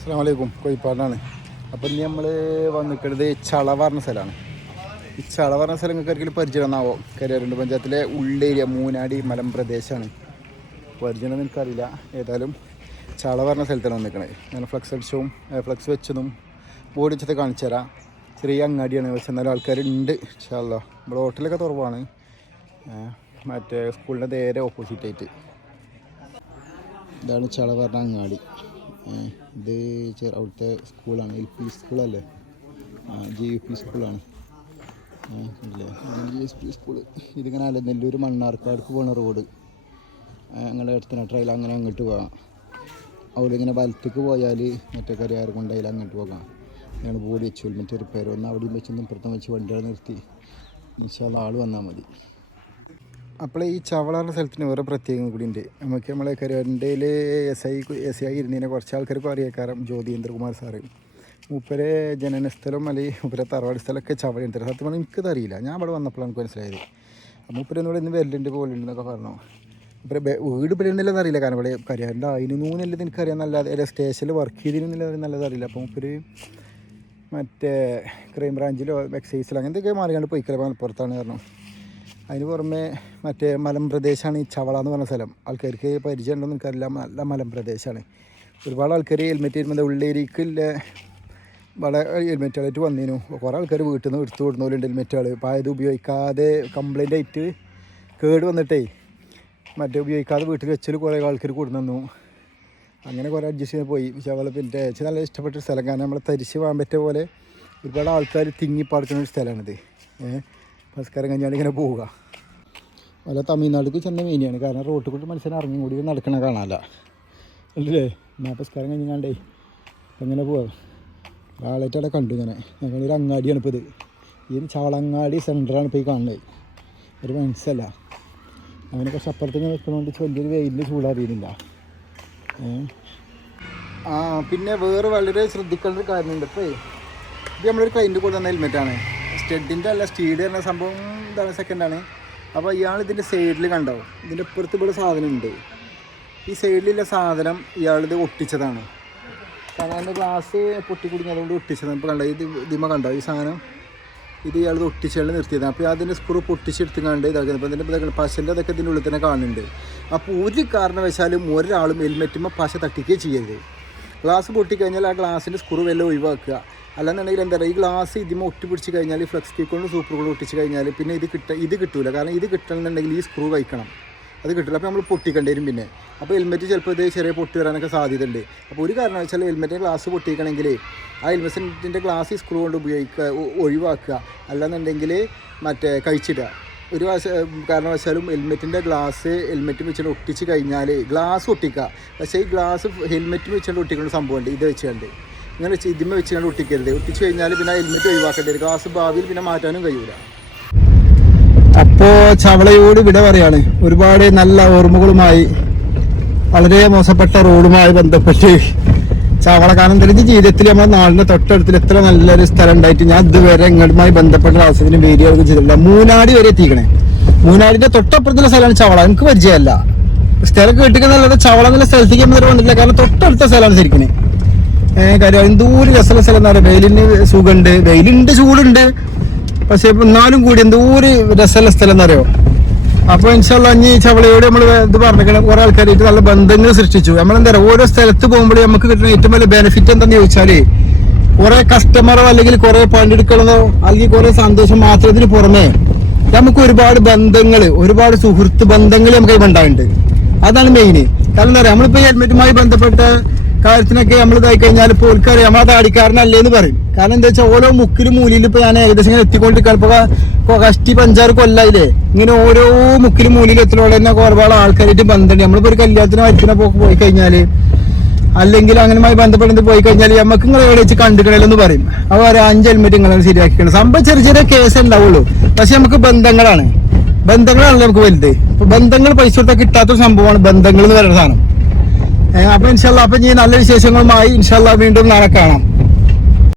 അസ്സലാമലൈക്കും. കോഴിപ്പാടാണ്. അപ്പം ഇനി നമ്മൾ വന്നിക്കുന്നത് ചള പറഞ്ഞ സ്ഥലമാണ്. ഈ ചള പറഞ്ഞ സ്ഥലം നിങ്ങൾക്ക് ഒരിക്കലും പരിചയം എന്നാവോ? കരിയാറുണ്ട് പഞ്ചായത്തിലെ ഉള്ളേരിയ മൂനാടി മലമ്പ്രദേശമാണ്. പരിചയം എനിക്കറിയില്ല. ഏതായാലും ചള പറഞ്ഞ സ്ഥലത്താണ് വന്നിരിക്കണത്. ഞാൻ ഫ്ലക്സ് അടിച്ചതും ഫ്ലക്സ് വെച്ചതും ബോർഡ് വെച്ചത് കാണിച്ചു തരാം. ചെറിയ അങ്ങാടിയാണ്, പക്ഷെ എന്നാലും ആൾക്കാരുണ്ട്. ഇൻഷാല്ലാ നമ്മുടെ ഹോട്ടലൊക്കെ തുറവാണ്. മറ്റേ സ്കൂളിൻ്റെ നേരെ ഓപ്പോസിറ്റായിട്ട് ഇതാണ് ചള പറഞ്ഞ അങ്ങാടി. ഇത് അവിടുത്തെ സ്കൂളാണ്, LP സ്കൂളല്ലേ, GUP സ്കൂളാണ്. GSP school. ഇതിങ്ങനെ അല്ല, നെല്ലൂർ മണ്ണാർക്കാടുക്ക് പോകുന്ന റോഡ് അങ്ങനെ എടുത്തന ട്രെയിൽ അങ്ങനെ അങ്ങോട്ട് പോകാം. അവിടെ ഇങ്ങനെ വലത്തേക്ക് പോയാൽ മറ്റേ കരിയാറ് കൊണ്ടായാൽ അങ്ങോട്ട് പോകാം. ഞങ്ങൾ ബോഡി വെച്ചു ഹെൽമെറ്റ് റിപ്പയർ വന്ന് അവിടെയും വെച്ചൊന്നും ഇപ്പുറത്തും വെച്ച് വണ്ടികൾ നിർത്തി ഇൻഷാല്ലാ ആൾ വന്നാൽ മതി. അപ്പോൾ ഈ ചവളാറുടെ സ്ഥലത്തിന് വേറെ പ്രത്യേകം കൂടി ഉണ്ട്. നമുക്ക് നമ്മളെ കരിയാറിൻ്റെയിൽ എസ് ഐ ഇരുന്നതിനെ കുറച്ച് ആൾക്കാർക്ക് അറിയാക്കാരം ജ്യോതീന്ദ്രകുമാർ സാറ്. മൂപ്പരെ ജനനസ്ഥലം അല്ലെങ്കിൽ മൂപ്പരെ തറവാട് സ്ഥലമൊക്കെ ചവളയുണ്ട്. സത്യം പറഞ്ഞാൽ എനിക്കത് അറിയില്ല. ഞാൻ അവിടെ വന്നപ്പോഴാണ് എനിക്ക് മനസ്സിലായത്. മൂപ്പരെന്നോട് ഇന്ന് വരലുണ്ട് പോലുണ്ടെന്നൊക്കെ പറഞ്ഞു. മൂപ്പരെ വീട് പിടിയുന്നില്ലെന്ന് അറിയില്ല. കാരണം ഇവിടെ കരിയാറിൻ്റെ അതിനൊന്നുമില്ലത് എനിക്കറിയാം. നല്ലത് സ്റ്റേഷനിൽ വർക്ക് ചെയ്തിരുന്നില്ല നല്ലതറിയില്ല. അപ്പോൾ മൂപ്പര് മറ്റേ ക്രൈം ബ്രാഞ്ചിലോ എക്സൈസിലോ അങ്ങനത്തെയൊക്കെ മാറിയാണ്ട് പോയിക്കല മലപ്പുറത്താണ് കാരണം. അതിന് പുറമെ മറ്റേ മലമ്പ്രദേശമാണ് ഈ ചവള എന്ന് പറഞ്ഞ സ്ഥലം. ആൾക്കാർക്ക് പരിചയം ഉണ്ടോയെന്ന് എനിക്കറിയില്ല. നല്ല മലമ്പ്രദേശമാണ്. ഒരുപാട് ആൾക്കാർ ഹെൽമെറ്റ് വരുമ്പോൾ ഉള്ളേരിക്കില്ല വളരെ ഹെൽമെറ്റുകളായിട്ട് വന്നിരുന്നു. കുറേ ആൾക്കാർ വീട്ടിൽ നിന്ന് എടുത്തു കൊടുക്കുന്നവരുണ്ട് ഹെൽമെറ്റുകൾ. അപ്പോൾ അത് ഉപയോഗിക്കാതെ കംപ്ലൈൻ്റ് ആയിട്ട് കേട് വന്നിട്ടേ മറ്റേ ഉപയോഗിക്കാതെ വീട്ടിൽ വെച്ചാൽ കുറേ ആൾക്കാർ കൊടുന്നു. അങ്ങനെ കുറേ അഡ്ജസ്റ്റ് ചെയ്ത് പോയി. ചവള പിന്നെ നല്ല ഇഷ്ടപ്പെട്ടൊരു സ്ഥലം. കാരണം നമ്മൾ തരിശ് പോകാൻ പറ്റിയ പോലെ ഒരുപാട് ആൾക്കാർ തിങ്ങിപ്പാർക്കുന്ന ഒരു സ്ഥലമാണിത്. നമസ്കാരം കഴിഞ്ഞാൽ ഇങ്ങനെ പോവുക. വല്ല തമിഴ്നാട്ടിലേക്ക് ചെന്ന മീനിയാണ്. കാരണം റോട്ടിൽ കൂടി മനുഷ്യനെ ഇറങ്ങി കൂടി നടക്കണ കാണാമല്ല അല്ലേ. നമസ്കാരം കഴിഞ്ഞാണ്ടേ അപ്പം ഇങ്ങനെ പോവാം. ഒരാളായിട്ട് അവിടെ കണ്ടു ഇങ്ങനെ. ഞങ്ങളൊരു അങ്ങാടിയാണ് ഇപ്പോൾ ഇത്. ഈ ചവളങ്ങാടി സെൻറ്ററാണ് ഇപ്പോൾ ഈ കാണുന്നത്. ഒരു മനസ്സല്ല അങ്ങനെ കുറച്ച് അപ്പുറത്തേക്ക് നിൽക്കുന്നതുകൊണ്ട് വലിയൊരു വെയിലിൽ ചൂടറിയുന്നില്ല. പിന്നെ വേറെ വളരെ ശ്രദ്ധിക്കേണ്ട ഒരു കാര്യമുണ്ട്. ഇപ്പോൾ ഇത് നമ്മളൊരു ക്ലൈൻറ്റ് കൊടുത്ത ഹെൽമെറ്റാണ്. സ്റ്റെഡിൻ്റെ അല്ല, സ്റ്റീഡ് എന്ന സംഭവം എന്താണ് സെക്കൻഡാണ്. അപ്പോൾ ഇയാൾ ഇതിൻ്റെ സൈഡിൽ കണ്ടാവും. ഇതിൻ്റെ ഇപ്പുറത്ത് ഇവിടെ സാധനം ഉണ്ട്. ഈ സൈഡിലുള്ള സാധനം ഇയാളിത് ഒട്ടിച്ചതാണ്. സാധാരണ ഗ്ലാസ് പൊട്ടിക്കുടുങ്ങി അതുകൊണ്ട് ഒട്ടിച്ചതാണ്. ഇപ്പോൾ കണ്ടോ ഇത് ഇതിമ കണ്ടോ ഈ സാധനം. ഇത് ഇയാളത് ഒട്ടിച്ചുകൊണ്ട് നിർത്തിയതാണ്. അപ്പോൾ അതിൻ്റെ സ്ക്രൂ പൊട്ടിച്ചെടുത്തുകൊണ്ട് ഇതാക്കുന്നത്. അപ്പോൾ ഇതിൻ്റെ പശൻ്റെ അതൊക്കെ ഇതിൻ്റെ ഉള്ളിൽ തന്നെ കാണുന്നുണ്ട്. അപ്പോൾ ഒരു കാരണവശാലും ഒരാളും ഹെൽമെറ്റുമ്പോൾ പശ തട്ടിക്കുകയും ചെയ്യരുത്. ഗ്ലാസ് പൊട്ടിക്കഴിഞ്ഞാൽ ആ ഗ്ലാസിൻ്റെ സ്ക്രൂ വല്ല ഒഴിവാക്കുക. അല്ലെന്നുണ്ടെങ്കിൽ എന്താ പറയുക, ഈ ഗ്ലാസ് ഇതിമ ഒട്ടി പിടിച്ച് കഴിഞ്ഞാൽ ഫ്ലെക്സ് കീ കൊണ്ട് സൂപ്പർ കൊണ്ട് ഒട്ടിച്ച് കഴിഞ്ഞാൽ പിന്നെ ഇത് കിട്ടില്ല. കാരണം ഇത് കിട്ടണമെന്നുണ്ടെങ്കിൽ ഈ സ്ക്രൂ കഴിക്കണം, അത് കിട്ടില്ല. അപ്പോൾ നമ്മൾ പൊട്ടിക്കേണ്ടി വരും. പിന്നെ അപ്പോൾ ഹെൽമെറ്റ് ചിലപ്പോൾ ഇത് ചെറിയ പൊട്ടി വരാനൊക്കെ സാധ്യതയുണ്ട്. അപ്പോൾ ഒരു കാരണവശാലും ഹെൽമെറ്റിൻ്റെ ഗ്ലാസ് പൊട്ടിക്കണമെങ്കിൽ ആ ഹെൽമെറ്റിൻ്റെ ഗ്ലാസ് ഈ സ്ക്രൂ കൊണ്ട് ഒഴിവാക്കുക. അല്ലെന്നുണ്ടെങ്കിൽ മറ്റേ കഴിച്ചിടുക. ഒരു കാരണവശാലും ഹെൽമെറ്റിൻ്റെ ഗ്ലാസ് ഹെൽമെറ്റ് വെച്ചുകൊണ്ട് ഒട്ടിച്ച് കഴിഞ്ഞാൽ ഗ്ലാസ് ഒട്ടിക്കുക. പക്ഷേ ഈ ഗ്ലാസ് ഹെൽമെറ്റ് വെച്ചുകൊണ്ട് ഒട്ടിക്കേണ്ട സംഭവമുണ്ട്. ഇത് വെച്ചുകൊണ്ട് ഇങ്ങനെ ഇതിന്മേൽ വെച്ചുകൊണ്ട് ഒട്ടിക്കരുത്. ഒട്ടിച്ച് കഴിഞ്ഞാൽ പിന്നെ ഹെൽമെറ്റ് ഒഴിവാക്കേണ്ടി വരും. ഗ്ലാസ് ഭാവിയിൽ പിന്നെ മാറ്റാനും കഴിയില്ല. അപ്പോൾ ചവളയോട് വിട പറയാണ്. ഒരുപാട് നല്ല ഓർമ്മകളുമായി വളരെ മോശപ്പെട്ട റോഡുമായി ബന്ധപ്പെട്ട് ചവള കാരണം തെളിഞ്ഞ ജീവിതത്തിൽ നമ്മുടെ നാടിൻ്റെ തൊട്ടടുത്തിൽ എത്ര നല്ലൊരു സ്ഥലം ഉണ്ടായിട്ട് ഞാൻ ഇതുവരെ ഇങ്ങോട്ടുമായി ബന്ധപ്പെട്ട ആവശ്യത്തിന് വീഡിയോ ഒന്നും ചെയ്തിട്ടില്ല. മൂനാടി വരെ എത്തിക്കണേ. മൂനാടിൻ്റെ തൊട്ടപ്പുറത്തുള്ള സ്ഥലമാണ് ചവള. എനിക്ക് പരിചയമല്ല. സ്ഥലം കേട്ടിക്കുന്നല്ലാതെ ചവള എന്നുള്ള സ്ഥലത്തേക്ക് നമ്മൾ വന്നിട്ടില്ല. കാരണം തൊട്ടടുത്ത സ്ഥലമാണ് ശരിക്കും. കാര്യം എന്തോരം രസമുള്ള സ്ഥലം എന്നാണ്. വെയിലിന് സുഖമുണ്ട്, വെയിലുണ്ട്, ചൂടുണ്ട്. പക്ഷെ എന്നാലും കൂടി എന്തോരം രസമുള്ള സ്ഥലം എന്നറിയോ. അപ്പോൾ ഇൻഷാല്ലാ ഇനി ചവളയോട് നമ്മൾ ഇത് പറഞ്ഞിരിക്കണം. കുറേ ആൾക്കാരായിട്ട് നല്ല ബന്ധങ്ങൾ സൃഷ്ടിച്ചു. നമ്മളെന്താ പറയുക, ഓരോ സ്ഥലത്ത് പോകുമ്പോൾ നമുക്ക് കിട്ടുന്ന ഏറ്റവും വലിയ ബെനിഫിറ്റ് എന്താണെന്ന് ചോദിച്ചാൽ കുറേ കസ്റ്റമറോ അല്ലെങ്കിൽ കുറേ പണിയെടുക്കണതോ അല്ലെങ്കിൽ കുറേ സന്തോഷം മാത്രത്തിന് പുറമെ നമുക്ക് ഒരുപാട് ബന്ധങ്ങൾ, ഒരുപാട് സുഹൃത്ത് ബന്ധങ്ങൾ നമുക്ക് ഉണ്ടായിട്ടുണ്ട്. അതാണ് മെയിൻ. കാരണം എന്താ പറയുക, നമ്മളിപ്പോൾ ഹെൽമെറ്റുമായി ബന്ധപ്പെട്ട കാര്യത്തിനൊക്കെ നമ്മൾ ഇതായി കഴിഞ്ഞാൽ ഇപ്പോൾ ഓൽക്കറിയാം നമ്മളെ താടിക്കാരനല്ലേന്ന് പറയും. കാരണം എന്താ വെച്ചാൽ ഓരോ മുക്കിലും മൂലയിലും ഇപ്പോൾ ഞാൻ ഏകദേശം ഇങ്ങനെ എത്തിക്കൊണ്ടിരിക്കുകയാണ്. ഇപ്പോൾ കഷ്ടി 5-6 കൊല്ലായില്ലേ ഇങ്ങനെ ഓരോ മുക്കിലും മൂലയിലും എത്തുന്നതോടെ തന്നെ ഒരുപാട് ആൾക്കാരായിട്ട് ബന്ധമുണ്ട്. നമ്മളിപ്പോൾ ഒരു കല്യാണത്തിന് വരത്തിന് പോയി കഴിഞ്ഞാൽ അല്ലെങ്കിൽ അങ്ങനെയുമായി ബന്ധപ്പെട്ട് പോയി കഴിഞ്ഞാൽ നമുക്ക് നിങ്ങൾ എവിടെ വെച്ച് കണ്ടിക്കണമല്ലോ പറയും. അപ്പോൾ ഒരു 5 ഹെൽമെറ്റ് നിങ്ങളെ ശരിയാക്കിക്കണം. സംഭവം ചെറിയ ചെറിയ കേസ് ഉണ്ടാവുള്ളൂ. പക്ഷെ നമുക്ക് ബന്ധങ്ങളാണല്ലോ നമുക്ക് വലുത്. ഇപ്പൊ ബന്ധങ്ങൾ പൈസ കൊടുത്താൽ കിട്ടാത്തൊരു സംഭവമാണ് ബന്ധങ്ങൾ എന്ന് പറയുന്ന സാധനം. അപ്പൊ ഇൻഷാല്ലാ അപ്പൊ ഇനി നല്ല വിശേഷങ്ങളുമായി ഇൻഷാല്ലാ വീണ്ടും നാളെ കാണാം.